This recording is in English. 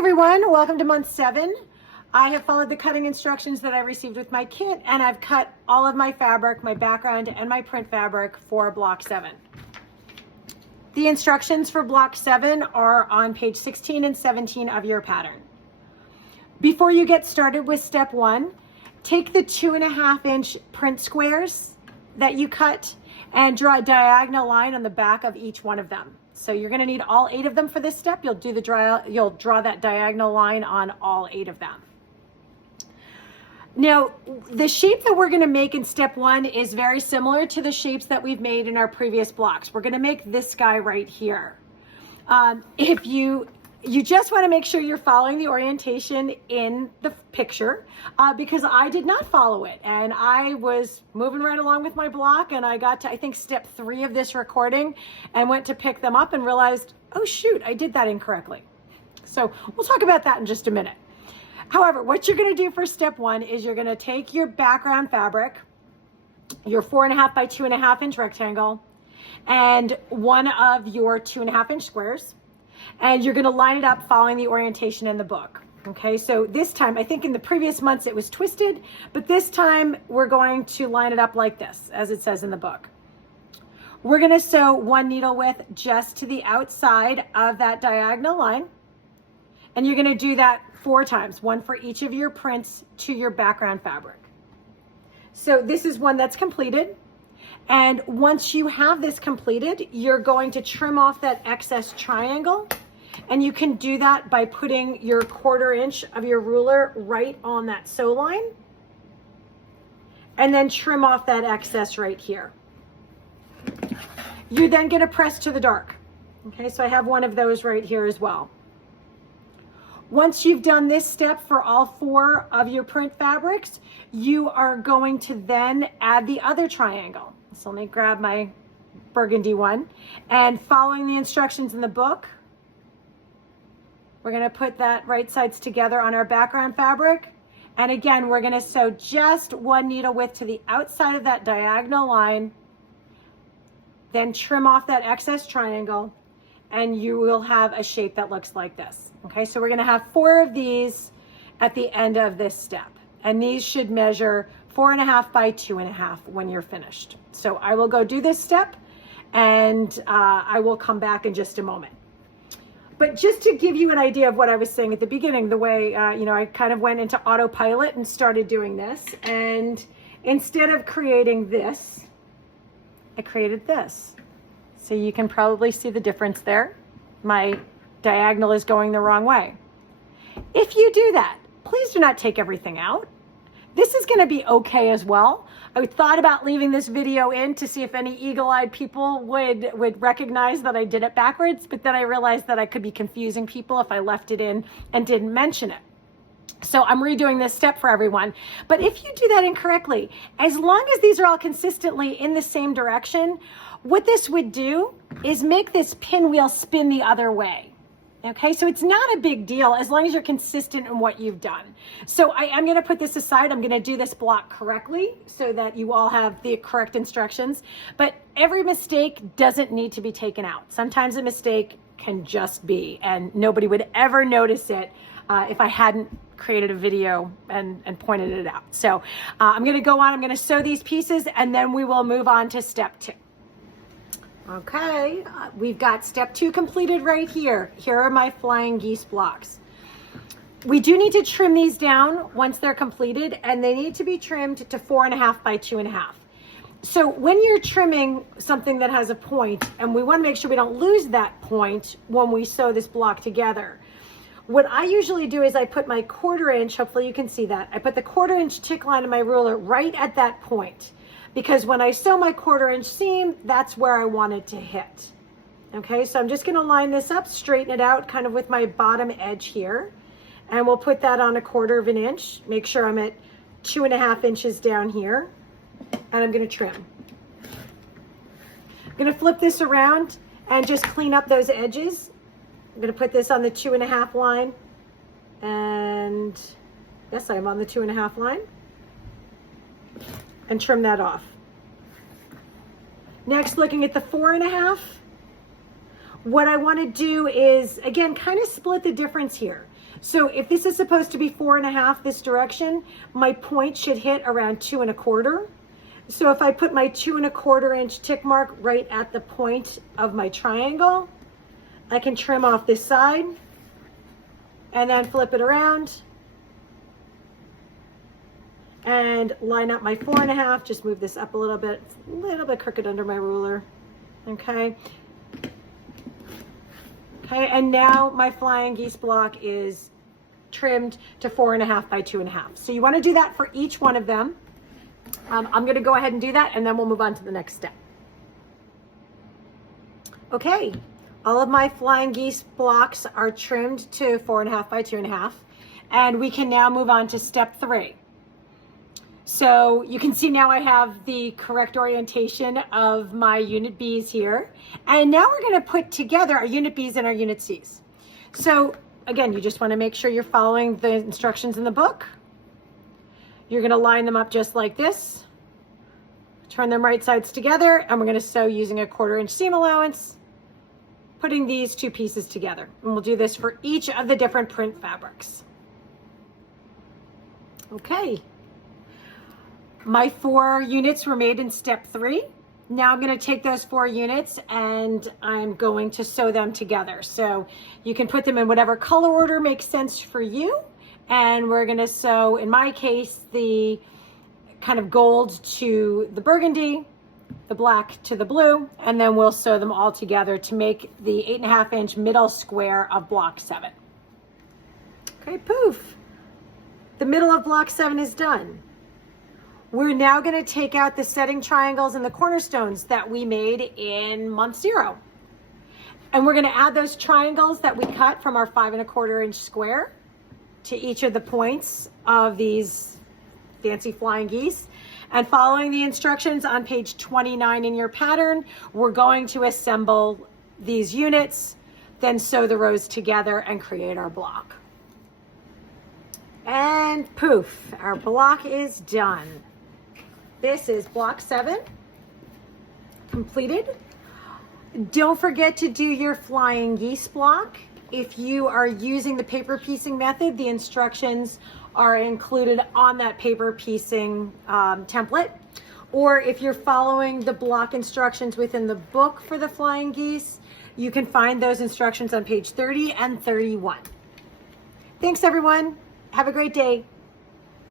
everyone, welcome to month 7. I have followed the cutting instructions that I received with my kit, and I've cut all of my fabric, my background and my print fabric for block 7. The instructions for block 7 are on page 16 and 17 of your pattern. Before you get started with step 1, take the 2.5-inch print squares that you cut and draw a diagonal line on the back of each one of them. So you're going to need all 8 of them for this step. You'll draw that diagonal line on all 8 of them. Now, the shape that we're going to make in step 1 is very similar to the shapes that we've made in our previous blocks. We're going to make this guy right here. If you just want to make sure you're following the orientation in the picture, because I did not follow it, and I was moving right along with my block, and I got to, I think, step 3 of this recording and went to pick them up and realized, oh shoot, I did that incorrectly. So we'll talk about that in just a minute. However, what you're going to do for step 1 is you're going to take your background fabric, your 4.5 by 2.5 inch rectangle, and one of your 2.5 inch squares, and you're going to line it up following the orientation in the book. Okay, so this time, I think in the previous months it was twisted, but this time we're going to line it up like this, as it says in the book. We're going to sew 1 needle width just to the outside of that diagonal line, and you're going to do that 4 times, 1 for each of your prints to your background fabric. So this is one that's completed. And once you have this completed, you're going to trim off that excess triangle. And you can do that by putting your 1/4 inch of your ruler right on that sew line. And then trim off that excess right here. You're then going to press to the dark. Okay, so I have one of those right here as well. Once you've done this step for all 4 of your print fabrics, you are going to then add the other triangle. So let me grab my burgundy one, and following the instructions in the book, we're going to put that right sides together on our background fabric. And again, we're going to sew just 1 needle width to the outside of that diagonal line, then trim off that excess triangle, and you will have a shape that looks like this. Okay, so we're going to have 4 of these at the end of this step, and these should measure 4.5 by 2.5 when you're finished. So I will go do this step, and I will come back in just a moment. But just to give you an idea of what I was saying at the beginning, the way, I kind of went into autopilot and started doing this, and instead of creating this, I created this. So you can probably see the difference there. My diagonal is going the wrong way. If you do that, please do not take everything out. This is going to be okay as well. I thought about leaving this video in to see if any eagle-eyed people would recognize that I did it backwards, but then I realized that I could be confusing people if I left it in and didn't mention it. So I'm redoing this step for everyone. But if you do that incorrectly, as long as these are all consistently in the same direction, what this would do is make this pinwheel spin the other way. Okay, so it's not a big deal as long as you're consistent in what you've done. So I'm going to put this aside. I'm going to do this block correctly so that you all have the correct instructions. But every mistake doesn't need to be taken out. Sometimes a mistake can just be, and nobody would ever notice it if I hadn't created a video and pointed it out. So I'm going to go on. I'm going to sew these pieces, and then we will move on to step 2. Okay, we've got step 2 completed right here. Here are my flying geese blocks. We do need to trim these down once they're completed, and they need to be trimmed to 4.5 by 2.5. So when you're trimming something that has a point, and we want to make sure we don't lose that point when we sew this block together, what I usually do is I put my 1/4 inch, hopefully you can see that, I put the 1/4 inch tick line of my ruler right at that point. Because when I sew my 1/4 inch seam, that's where I want it to hit. Okay, so I'm just going to line this up, straighten it out kind of with my bottom edge here. And we'll put that on a 1/4 inch. Make sure I'm at 2.5 inches down here. And I'm going to trim. I'm going to flip this around and just clean up those edges. I'm going to put this on the 2.5 line. And yes, I'm on the 2.5 line. And trim that off. Next, looking at the 4.5, what I want to do is, again, kind of split the difference here. So if this is supposed to be 4.5 this direction, my point should hit around 2 1/4. So if I put my 2 1/4 inch tick mark right at the point of my triangle, I can trim off this side and then flip it around and line up my 4.5. Just move this up a little bit crooked under my ruler. Okay. Okay, and now my flying geese block is trimmed to 4.5 by 2.5. So you want to do that for each one of them. I'm going to go ahead and do that, and then we'll move on to the next step. Okay, all of my flying geese blocks are trimmed to 4.5 by 2.5, and we can now move on to step 3. So you can see now I have the correct orientation of my unit B's here. And now we're going to put together our unit B's and our unit C's. So again, you just want to make sure you're following the instructions in the book. You're going to line them up just like this. Turn them right sides together, and we're going to sew using a 1/4 inch seam allowance, putting these two pieces together. And we'll do this for each of the different print fabrics. Okay. My 4 units were made in step 3. Now I'm going to take those 4 units and I'm going to sew them together. So you can put them in whatever color order makes sense for you. And we're going to sew, in my case, the kind of gold to the burgundy, the black to the blue, and then we'll sew them all together to make the 8.5 inch middle square of block 7. Okay, poof. The middle of block 7 is done. We're now going to take out the setting triangles and the cornerstones that we made in month 0. And we're going to add those triangles that we cut from our 5 1/4 inch square to each of the points of these fancy flying geese. And following the instructions on page 29 in your pattern, we're going to assemble these units, then sew the rows together and create our block. And poof, our block is done. This is block 7, completed. Don't forget to do your flying geese block. If you are using the paper piecing method, the instructions are included on that paper piecing template. Or if you're following the block instructions within the book for the flying geese, you can find those instructions on page 30 and 31. Thanks everyone. Have a great day.